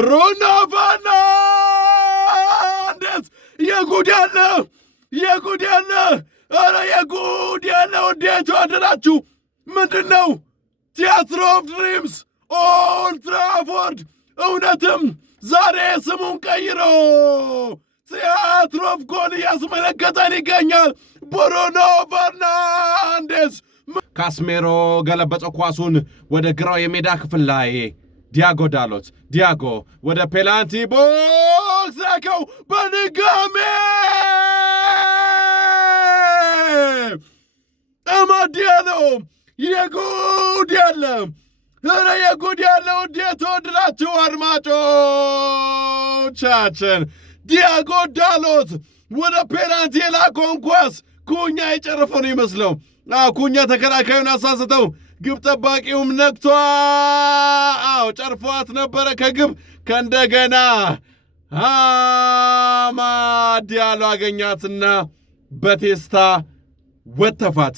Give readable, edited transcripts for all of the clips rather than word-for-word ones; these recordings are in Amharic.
ብሩኖ ፈርናንዴዝ የጉድ ያለ ኧረ የጉድ ያለ እንዴት ወደዳችሁ? ምንድን ነው? ቲያትር ኦፍ ድሪምስ ኦልድ ትራፎርድ እውነትም ዛሬ ስሙን ቀይሮ ቲያትር ኦፍ ጎል እያስመለከተን ይገኛል። ብሩኖ ፈርናንዴዝ ካስሜሮ ገለበጠው ኳሱን ወደ ግራው የሜዳ ክፍል ላይ ዲያጎ ዳሎት ወደ ፔናልቲ ቦክስ ላከው በድጋሜ አማድ ዲያሎ የጉድ ያለ ኧረ የጉድ ያለው እንዴት ወደዳችሁ አድማጮቻችን? ዲያጎ ዳሎት ወደ ፔናልቲ የላከውን ኳስ ኩኛ የጨረፈው ነው ይመስለው። ኩኛ ተከላካዩን አሳስተው ግብ ጠባቂውም ነክቷ ጨርፏት ነበረ ከግብ ከእንደገና አማድ ዲያሎ አገኛትና በቴስታ ወተፋት።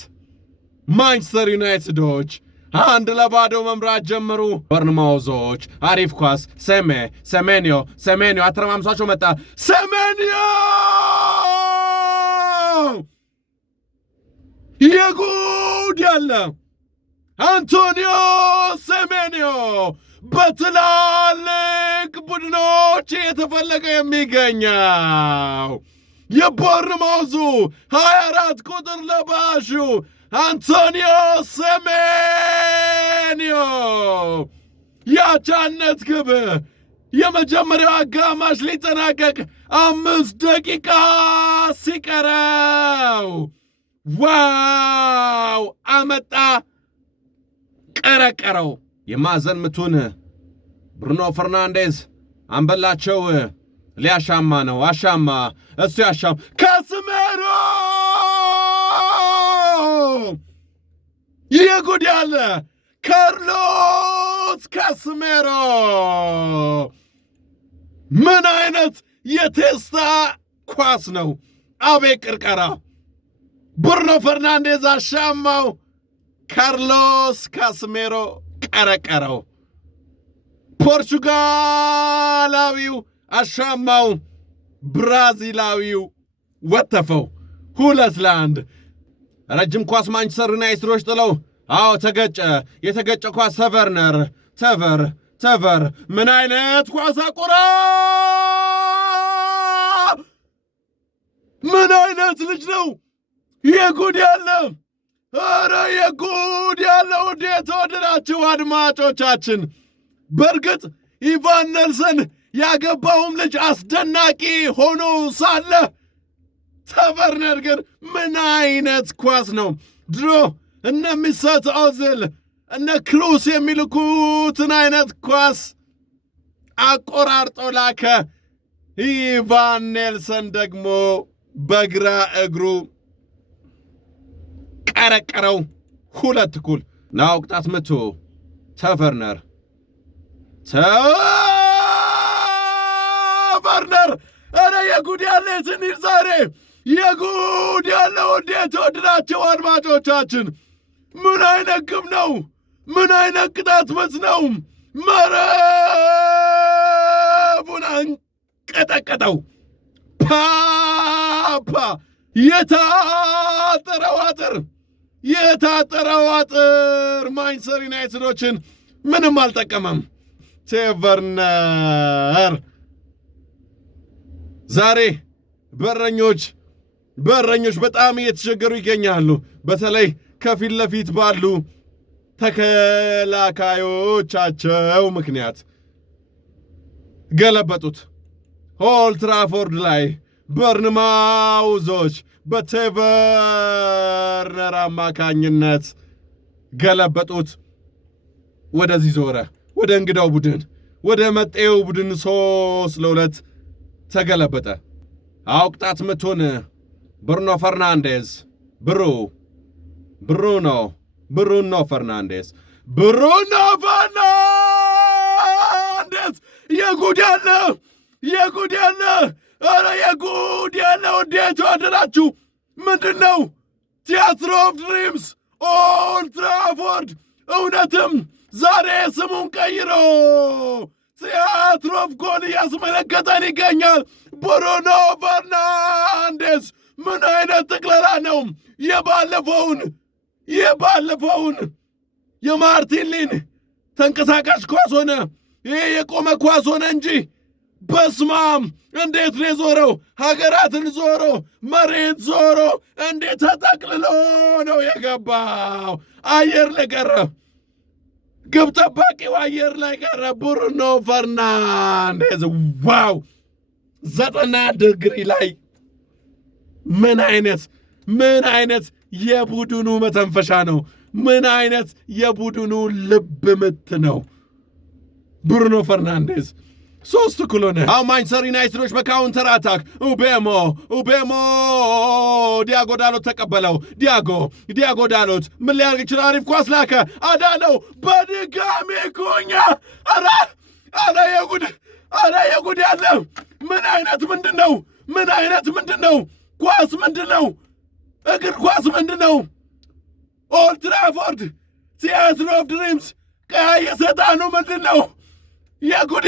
ማንቸስተር ዩናይትዶች 1-0 መምራት ጀመሩ። ቦርንማውዞች አሪፍ ኳስ ሰሜንዮ አተረማምሷቸው መጣ። ሰሜንዮ የጉድ ያለ አንቶኒዮ ሴሜንዮ በትላልቅ ቡድኖች የተፈለገ የሚገኘው የቦርንማውዙ 24 ቁጥር ለባሹ አንቶኒዮ ሴሜንዮ ያቻነት ግብ የመጀመሪያው አጋማሽ ሊጠናቀቅ 5 ደቂቃ ሲቀረው ዋው አመጣ ቀረቀረው። የማዕዘን ምቱን ብሩኖ ፈርናንዴዝ አንበላቸው ሊያሻማ ነው። አሻማ እሱ ያሻም ካስሜሮ የጉድ ያለ ካርሎስ ካስሜሮ ምን አይነት የቴስታ ኳስ ነው! አቤት ቅርቀራ! ብሩኖ ፈርናንዴዝ አሻማው፣ ካርሎስ ካስሜሮ ቀረቀረው። ፖርቹጋላዊው አሻማው፣ ብራዚላዊው ወተፈው። 2-1 ረጅም ኳስ ማንቸስተር ዩናይትዶች ጥለው ተገጨ። የተገጨ ኳስ ተቨር ምን አይነት ኳስ አቆራ! ምን አይነት ልጅ ነው! የጉድ ያለ ኧረ የጉድ ያለው እንዴት ወደዳችሁ አድማጮቻችን? በእርግጥ ኢቫን ኔልሰን ያገባውም ልጅ አስደናቂ ሆኖ ሳለ ተቨርነር ግን ምን አይነት ኳስ ነው! ድሮ እነ ሚሰት ኦዝል እነ ክሩስ የሚልኩትን አይነት ኳስ አቆራርጦ ላከ። ኢቫን ኔልሰን ደግሞ በግራ እግሩ ቀረቀረው። 2-1 ናው ቅጣት ምቱ ተቨርነር ኧረ የጉድ ያለ ስንል ዛሬ የጉድ ያለው እንዴት ወደዳችሁ አድማጮቻችን? ምን አይነት ግብ ነው! ምን አይነት ቅጣት ምት ነው! መረቡን አንቀጠቀጠው። ፓፓ የታጠረው አጥር ማንቸስተር ዩናይትዶችን ምንም አልጠቀመም። ተቨርነር ዛሬ በረኞች በጣም እየተቸገሩ ይገኛሉ። በተለይ ከፊት ለፊት ባሉ ተከላካዮቻቸው ምክንያት ገለበጡት። ኦልድ ትራፎርድ ላይ ቦርንማውዞች በተቨርነር አማካኝነት ገለበጡት። ወደዚህ ዞረ፣ ወደ እንግዳው ቡድን፣ ወደ መጤው ቡድን 3-2 ተገለበጠ። ቅጣት ምቱን ብሩኖ ፈርናንዴዝ ብሩኖ ፈርናንዴዝ የጉድ ያለ ኧረ የጉድ ያለው እንዴት ወደዳችሁ? ምንድን ነው? ቲያትር ኦፍ ድሪምስ ኦልድ ትራፎርድ እውነትም ዛሬ ስሙን ቀይሮ ቲያትሮፍ ጎል እያስመለከተን ይገኛል። ብሩኖ ፈርናንዴዝ ምን አይነት ጥቅለላ ነው! የባለፈውን የማርቲን ተንቀሳቃሽ ኳስ ሆነ፣ ይሄ የቆመ ኳስ ሆነ እንጂ በስማም እንዴት ነው የዞረው! ሀገራትን ዞሮ መሬት ዞሮ እንዴት ተጠቅልሎ ነው የገባው! አየር ላይ ቀረ፣ ግብ ጠባቂው አየር ላይ ቀረ። ብሩኖ ፈርናንዴዝ ዋው! 90 ዲግሪ ላይ ምን አይነት የቡድኑ መተንፈሻ ነው! ምን አይነት የቡድኑ ልብ ምት ነው! ብሩኖ ፈርናንዴዝ 3-0 ሆነ። አሁን ማንቸስተር ዩናይትዶች በካውንተር አታክ ኡቤሞ ዲያጎ ዳሎት ተቀበለው። ዲያጎ ዳሎት ምን ሊያደርግ ይችላል? አሪፍ ኳስ ላከ፣ አዳነው በድጋሚ ኩኛ። አረ የጉድ ያለ ምን አይነት ምንድን ነው? ኳስ ምንድን ነው? እግር ኳስ ምንድን ነው? ኦልድ ትራፎርድ ቲያትር ኦፍ ድሪምስ ቀያይ ሰይጣኑ ምንድን ነው? የጉድ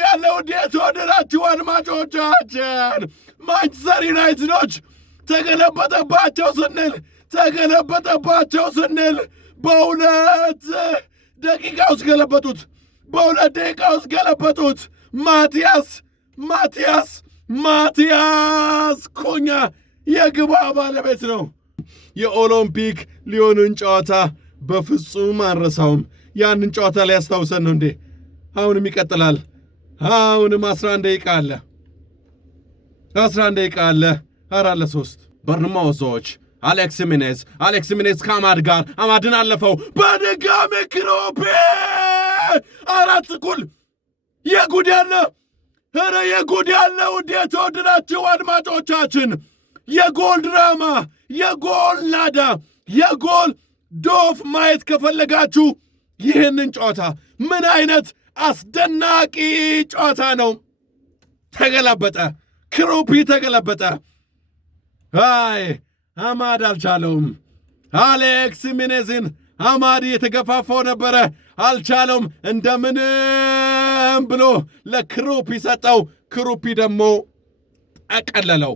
ያለ ውድ የተወደዳችሁ አድማጮቻችን ማንቸስተር ዩናይትዶች ተገለበጠባቸው ስንል በሁለት ደቂቃ ውስጥ ገለበጡት። ማቲያስ ኩኛ የግባ ባለቤት ነው። የኦሎምፒክ ሊዮንን ጨዋታ በፍጹም አንረሳውም። ያንን ጨዋታ ላይ ያስታውሰን ነው እንዴ? አሁንም ይቀጥላል። አሁንም 11 ደቂቃ አለ። 4-3 በርንማውዞች አሌክስ ሚኔዝ ከአማድ ጋር አማድን አለፈው። በድጋሚ ክሮፔ 4-0 የጉድ ያለ ውድ የተወደዳችሁ አድማጮቻችን የጎል ድራማ፣ የጎል ናዳ፣ የጎል ዶፍ ማየት ከፈለጋችሁ ይህንን ጨዋታ ምን አይነት አስደናቂ ጨዋታ ነው! ተገለበጠ፣ ክሩፒ ተገለበጠ። አይ አማድ አልቻለውም። አሌክስ ሚኔዝን አማድ የተገፋፋው ነበረ፣ አልቻለውም። እንደምንም ብሎ ለክሩፒ ሰጠው። ክሩፒ ደግሞ ጠቀለለው።